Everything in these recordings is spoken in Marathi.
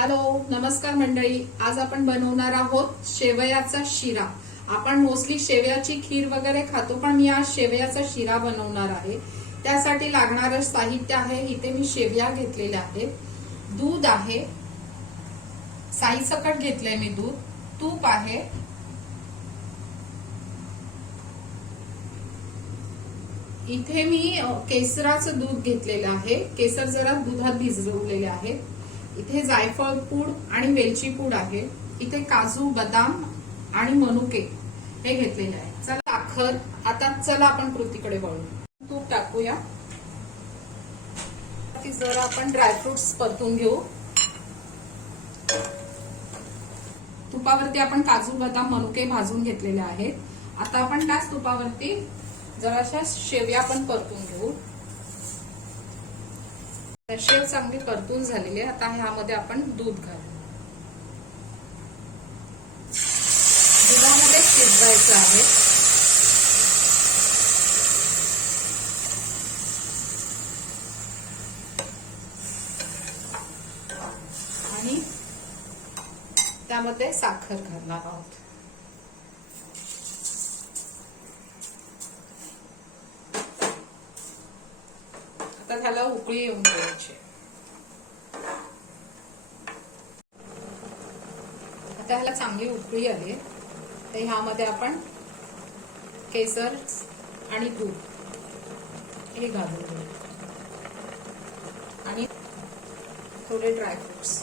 हॅलो, नमस्कार मंडळी. आज आपण बनवणार आहोत शेवयाचा शिरा. आपण मोस्टली शेवयाची खीर वगैरे खातो, पण मी आज शेवयाचा शिरा बनवणार आहे. त्यासाठी लागणारं साहित्य आहे, इथे मी शेवया घेतलेल्या आहेत, दूध आहे, साई सकट घेतलंय मी दूध, तूप आहे, इथे मी केसराचं दूध घेतलेलं आहे. केसर जरा दुधात भिजवलेले आहे. इथे जायफळ पूड आणि वेलची पूड आहे. इथे काजू, बदाम आणि मनुके हे घेतलेले आहे. चला साखर. आता चला आपण कृतीकडे वळू. तूप टाकूया. जरा आपण ड्रायफ्रुट्स परतून घेऊ. तुपावरती आपण काजू, बदाम, मनुके भाजून घेतलेले आहेत. आता आपण त्याच तुपावरती जराशा शेवया पण परतून घेऊ. शेव चांगली परतून झालेली आहे. आता ह्यामध्ये आपण दूध घालू. दुधामध्ये शिजवायचं आहे. आणि त्यामध्ये साखर घालणार आहोत. आता त्याला उकळी येऊन द्यायची. आता ह्याला चांगली उकळी आली, तर ह्यामध्ये आपण केसर आणि दूध हे घालून घेऊ आणि थोडे ड्रायफ्रुट्स.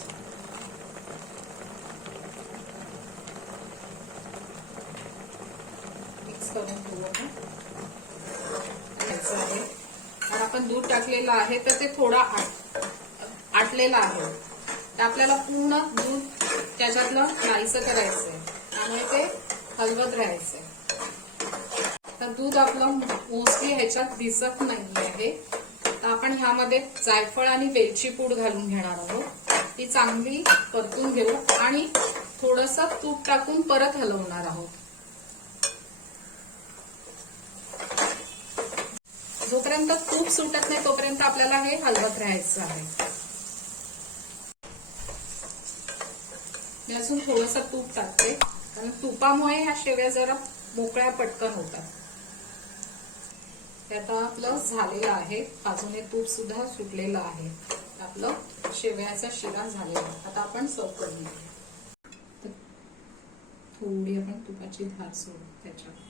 मिक्स करून घेऊ आपण. आपण दूध टाकलेलं आहे, तर ते थोडा आटलेलं आहे. तर आपल्याला पूर्ण दूध त्याच्यातलं नाहीसं करायचंय, त्यामुळे ते हलवत राहायचंय. तर दूध आपलं मोस्टली ह्याच्यात दिसत नाही आहे. तर आपण ह्यामध्ये जायफळ आणि वेलची पूड घालून घेणार आहोत. ती चांगली परतून घेऊ आणि थोडंसं तूप टाकून परत हलवणार आहोत. जोपर्यंत तूप सुटत नाही तोपर्यंत आपल्याला हे हलवत राहायचं आहे. मी अजून थोडंसं तूप टाकते, कारण तुपामुळे ह्या शेवया जरा मोकळ्या पटकन होतात. ते आता आपलं झालेलं आहे. बाजूने तूप सुद्धा सुटलेलं आहे. आपलं शेवयाचा शिरा झालेला आहे. आता आपण सर्व करून घेऊया. थोडी आपण तुपाची धार सोडू त्याच्यात.